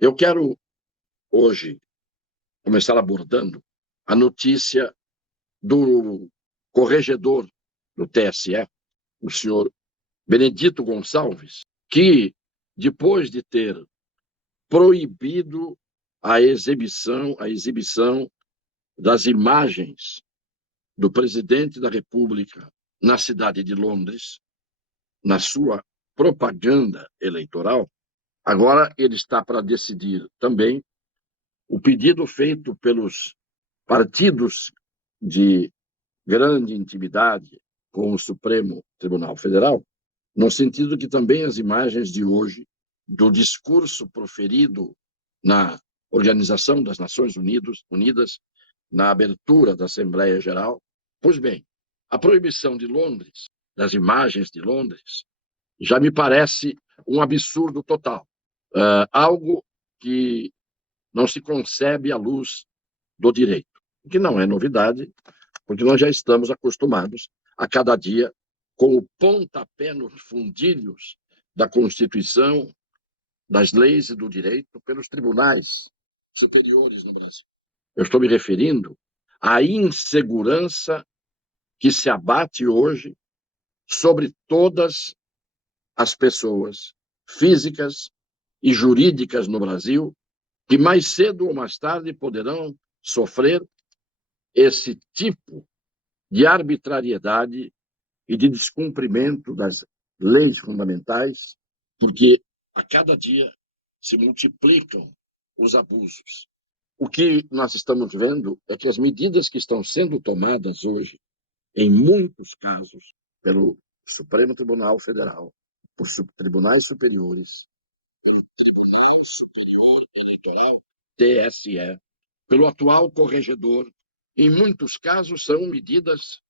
Eu quero hoje começar abordando a notícia do corregedor do TSE, o senhor Benedito Gonçalves, que, depois de ter proibido a exibição das imagens do presidente da República na cidade de Londres, na sua propaganda eleitoral, agora ele está para decidir também o pedido feito pelos partidos de grande intimidade com o Supremo Tribunal Federal, no sentido que também as imagens de hoje do discurso proferido na Organização das Nações Unidas, na abertura da Assembleia Geral, pois bem, a proibição de Londres, das imagens de Londres, já me parece um absurdo total, algo que não se concebe à luz do direito, o que não é novidade, porque nós já estamos acostumados a cada dia com o pontapé nos fundilhos da Constituição, das leis e do direito pelos tribunais superiores no Brasil. Eu estou me referindo à insegurança que se abate hoje sobre todas as pessoas físicas e jurídicas no Brasil, que mais cedo ou mais tarde poderão sofrer esse tipo de arbitrariedade e de descumprimento das leis fundamentais, porque a cada dia se multiplicam os abusos. O que nós estamos vendo é que as medidas que estão sendo tomadas hoje, em muitos casos, pelo Supremo Tribunal Federal, por tribunais superiores, pelo Tribunal Superior Eleitoral, TSE, pelo atual corregedor, em muitos casos são medidas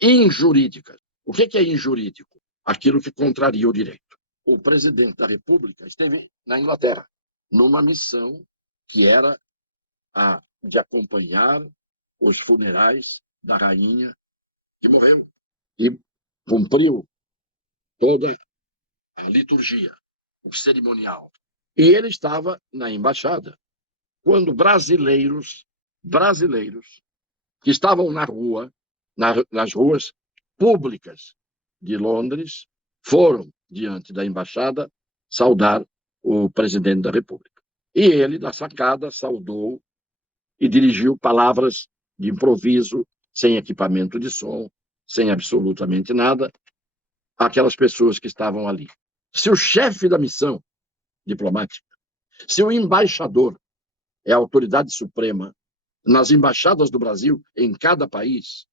injurídicas. O que é injurídico? Aquilo que contraria o direito. O presidente da República esteve na Inglaterra, numa missão que era a de acompanhar os funerais da rainha que morreu e cumpriu toda a liturgia, o cerimonial. E ele estava na embaixada, quando brasileiros que estavam na rua, nas ruas públicas de Londres, foram diante da embaixada saudar o presidente da República. E ele, da sacada, saudou e dirigiu palavras de improviso, sem equipamento de som, sem absolutamente nada, àquelas pessoas que estavam ali. Se o chefe da missão diplomática, se o embaixador é a autoridade suprema nas embaixadas do Brasil, em cada país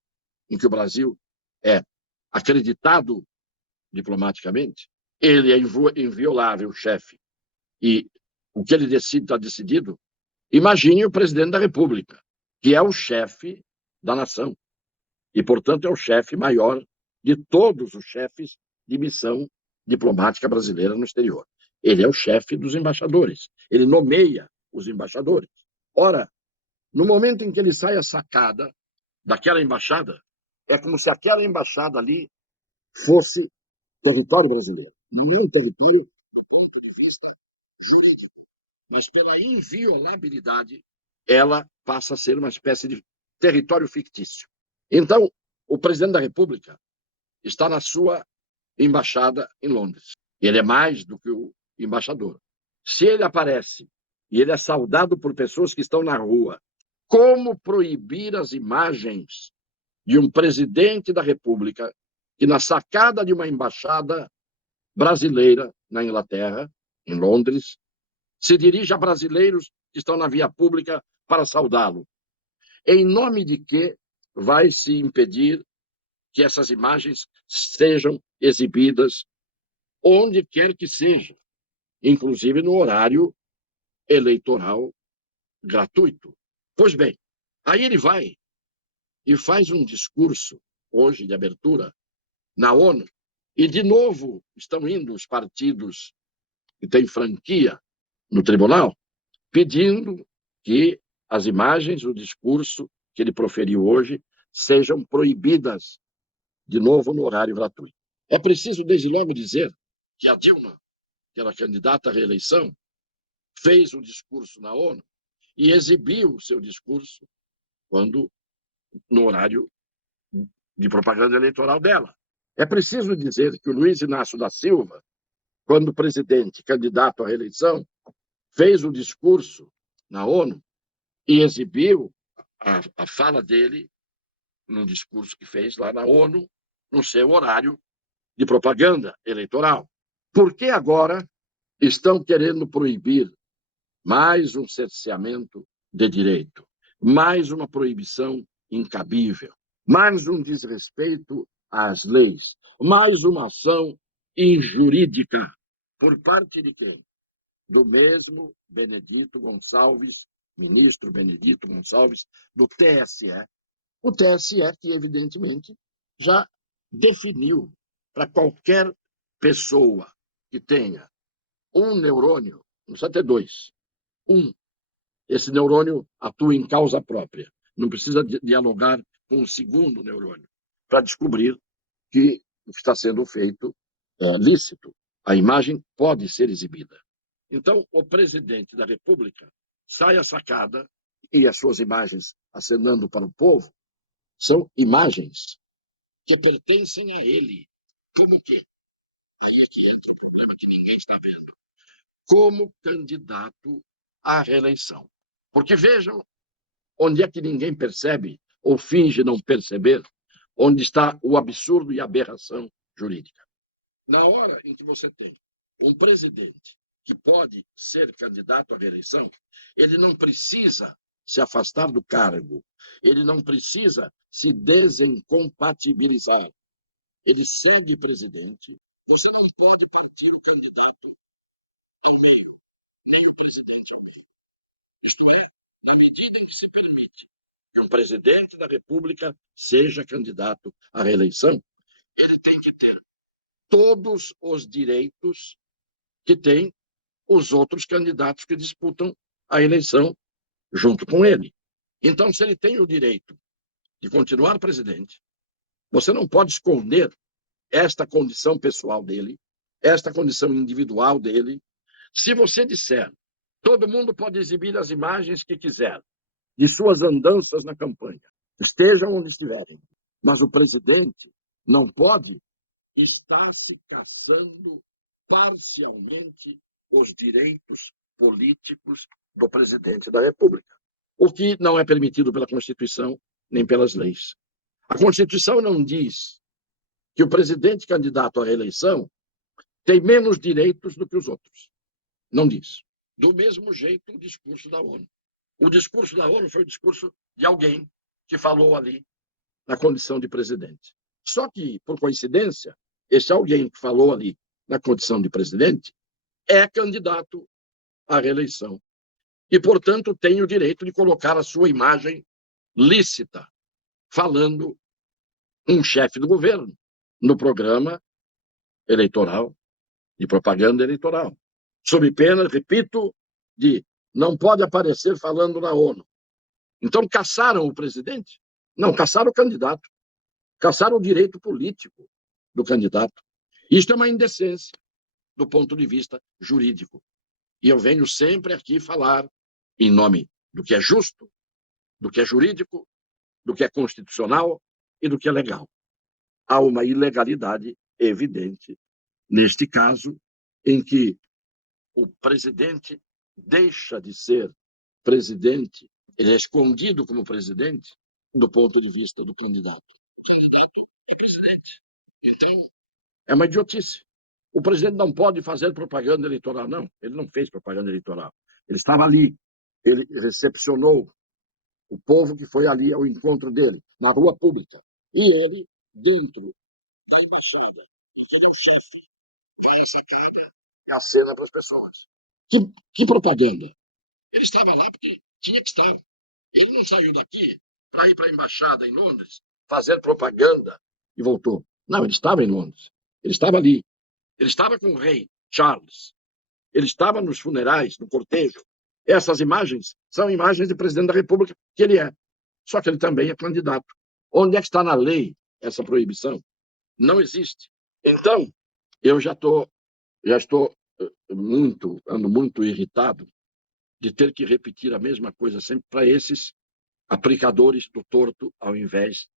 em que o Brasil é acreditado diplomaticamente, ele é inviolável, chefe. E o que ele decide está decidido. Imagine o presidente da República, que é o chefe da nação. E, portanto, é o chefe maior de todos os chefes de missão diplomática brasileira no exterior. Ele é o chefe dos embaixadores. Ele nomeia os embaixadores. Ora, no momento em que ele sai a sacada daquela embaixada, é como se aquela embaixada ali fosse território brasileiro. Não é um território do ponto de vista jurídico, mas pela inviolabilidade, ela passa a ser uma espécie de território fictício. Então, o presidente da República está na sua embaixada em Londres. Ele é mais do que o embaixador. Se ele aparece e ele é saudado por pessoas que estão na rua, como proibir as imagens de um presidente da República que, na sacada de uma embaixada brasileira na Inglaterra, em Londres, se dirige a brasileiros que estão na via pública para saudá-lo? Em nome de que vai se impedir que essas imagens sejam exibidas onde quer que seja, inclusive no horário eleitoral gratuito? Pois bem, aí ele vai e faz um discurso, hoje, de abertura, na ONU, e, de novo, estão indo os partidos que têm franquia no tribunal, pedindo que as imagens, o discurso que ele proferiu hoje, sejam proibidas, de novo, no horário gratuito. É preciso, desde logo, dizer que a Dilma, que era candidata à reeleição, fez um discurso na ONU e exibiu o seu discurso no horário de propaganda eleitoral dela. É preciso dizer que o Luiz Inácio da Silva, quando presidente, candidato à reeleição, fez um discurso na ONU e exibiu a fala dele num discurso que fez lá na ONU, no seu horário de propaganda eleitoral. Por que agora estão querendo proibir mais um cerceamento de direito, mais uma proibição incabível, mais um desrespeito às leis, mais uma ação injurídica por parte de quem? Do mesmo Benedito Gonçalves, ministro Benedito Gonçalves, do TSE. O TSE que, evidentemente, já definiu para qualquer pessoa que tenha um neurônio, não precisa ter dois, esse neurônio atua em causa própria. Não precisa dialogar com o segundo neurônio para descobrir que o que está sendo feito é lícito. A imagem pode ser exibida. Então, o presidente da República sai à sacada e as suas imagens acenando para o povo são imagens que pertencem a ele. Como que? Aí é que entra o problema que ninguém está vendo. Como candidato à reeleição. Porque vejam onde é que ninguém percebe ou finge não perceber onde está o absurdo e a aberração jurídica. Na hora em que você tem um presidente que pode ser candidato à reeleição, ele não precisa se afastar do cargo, ele não precisa se desincompatibilizar. Ele segue presidente, você não pode partir o candidato em meio, nem o presidente em meio. Isto é, na medida em que se permite que um presidente da República seja candidato à reeleição, ele tem que ter todos os direitos que têm os outros candidatos que disputam a eleição junto com ele. Então, se ele tem o direito de continuar presidente, você não pode esconder esta condição pessoal dele, esta condição individual dele. Se você disser, todo mundo pode exibir as imagens que quiser de suas andanças na campanha, estejam onde estiverem, mas o presidente não pode estar se caçando parcialmente os direitos políticos do presidente da República, o que não é permitido pela Constituição nem pelas leis. A Constituição não diz que o presidente candidato à reeleição tem menos direitos do que os outros. Não diz. Do mesmo jeito, o discurso da ONU. O discurso da ONU foi o discurso de alguém que falou ali na condição de presidente. Só que, por coincidência, esse alguém que falou ali na condição de presidente é candidato à reeleição. E, portanto, tem o direito de colocar a sua imagem lícita, falando um chefe do governo no programa eleitoral, de propaganda eleitoral. Sob pena, repito, de não pode aparecer falando na ONU. Então, caçaram o presidente? Não, caçaram o candidato. Caçaram o direito político do candidato. Isto é uma indecência do ponto de vista jurídico. E eu venho sempre aqui falar em nome do que é justo, do que é jurídico, do que é constitucional e do que é legal. Há uma ilegalidade evidente neste caso, em que o presidente deixa de ser presidente, ele é escondido como presidente do ponto de vista do candidato. Então, é uma idiotice. O presidente não pode fazer propaganda eleitoral, não. Ele não fez propaganda eleitoral. Ele estava ali. Ele recepcionou o povo que foi ali ao encontro dele, na rua pública. E ele, dentro da embaixada, ele é o chefe, tem a sacada e a cena para as pessoas. Que propaganda? Ele estava lá porque tinha que estar. Ele não saiu daqui para ir para a embaixada em Londres, fazer propaganda e voltou. Não, ele estava em Londres. Ele estava ali. Ele estava com o rei Charles. Ele estava nos funerais, no cortejo. Essas imagens são imagens do presidente da República, que ele é. Só que ele também é candidato. Onde é que está na lei essa proibição? Não existe. Então, eu já estou ando muito irritado de ter que repetir a mesma coisa sempre para esses aplicadores do torto, ao invés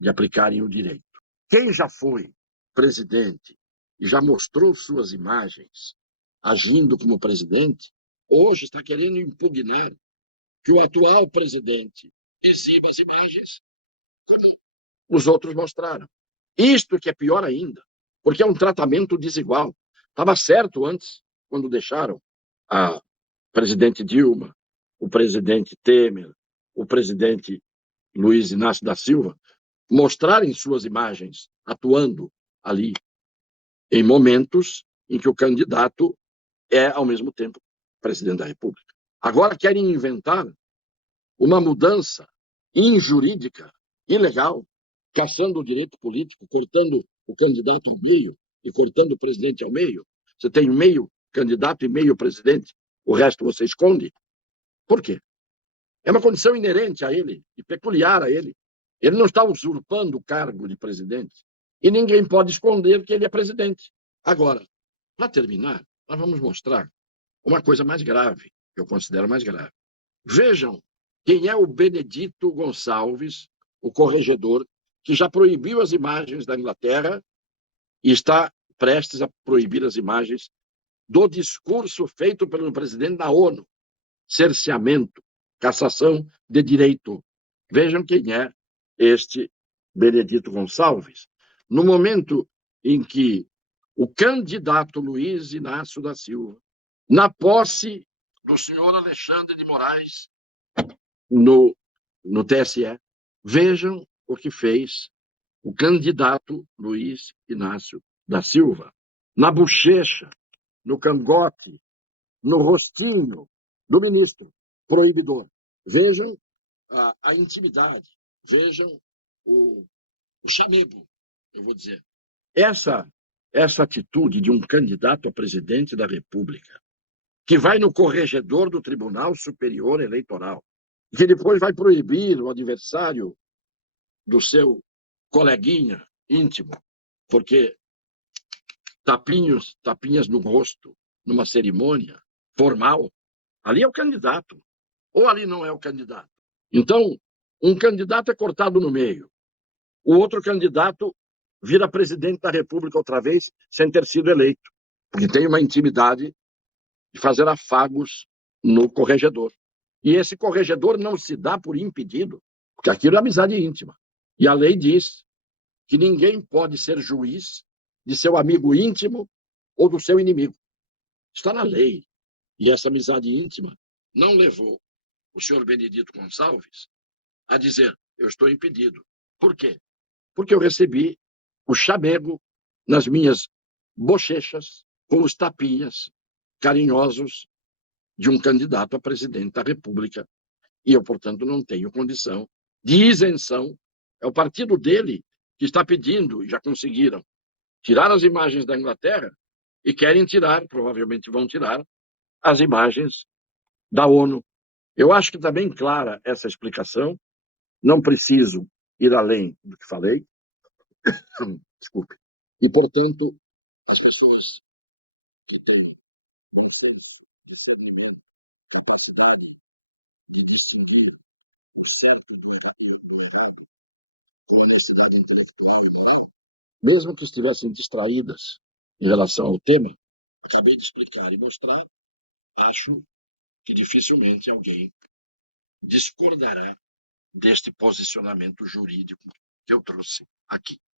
de aplicarem o direito. Quem já foi presidente e já mostrou suas imagens agindo como presidente, hoje está querendo impugnar que o atual presidente exiba as imagens como os outros mostraram. Isto que é pior ainda, porque é um tratamento desigual. Estava certo antes, quando deixaram a presidente Dilma, o presidente Temer, o presidente Luiz Inácio da Silva, mostrarem suas imagens atuando ali em momentos em que o candidato é, ao mesmo tempo, presidente da República. Agora querem inventar uma mudança injurídica, ilegal, caçando o direito político, cortando o candidato ao meio e cortando o presidente ao meio. Você tem meio candidato e meio presidente, o resto você esconde. Por quê? É uma condição inerente a ele e peculiar a ele. Ele não está usurpando o cargo de presidente e ninguém pode esconder que ele é presidente. Agora, para terminar, nós vamos mostrar uma coisa mais grave, que eu considero mais grave. Vejam quem é o Benedito Gonçalves, o corregedor, que já proibiu as imagens da Inglaterra e está prestes a proibir as imagens do discurso feito pelo presidente da ONU. Cerceamento, cassação de direito. Vejam quem é este Benedito Gonçalves. No momento em que o candidato Luiz Inácio da Silva, na posse do senhor Alexandre de Moraes no TSE, vejam o que fez o candidato Luiz Inácio da Silva. Na bochecha, no cangote, no rostinho do ministro proibidor. Vejam a intimidade, vejam o chamego, eu vou dizer. Essa atitude de um candidato a presidente da República, que vai no corregedor do Tribunal Superior Eleitoral, que depois vai proibir o adversário do seu coleguinha íntimo, porque tapinhas no rosto, numa cerimônia formal, ali é o candidato, ou ali não é o candidato. Então, um candidato é cortado no meio, o outro candidato vira presidente da República outra vez, sem ter sido eleito, porque tem uma intimidade de fazer afagos no corregedor. E esse corregedor não se dá por impedido, porque aquilo é amizade íntima. E a lei diz que ninguém pode ser juiz de seu amigo íntimo ou do seu inimigo. Está na lei. E essa amizade íntima não levou o senhor Benedito Gonçalves a dizer: eu estou impedido. Por quê? Porque eu recebi o chamego nas minhas bochechas com os tapinhas carinhosos de um candidato a presidente da República. E eu, portanto, não tenho condição de isenção. É o partido dele que está pedindo, e já conseguiram, tirar as imagens da Inglaterra e querem tirar, provavelmente vão tirar, as imagens da ONU. Eu acho que está bem clara essa explicação. Não preciso ir além do que falei. Desculpe. E, portanto, as pessoas que têm bom senso, discernimento, capacidade de distinguir o certo do errado, com honestidade intelectual e moral, mesmo que estivessem distraídas em relação ao tema, acabei de explicar e mostrar, acho que dificilmente alguém discordará deste posicionamento jurídico que eu trouxe aqui.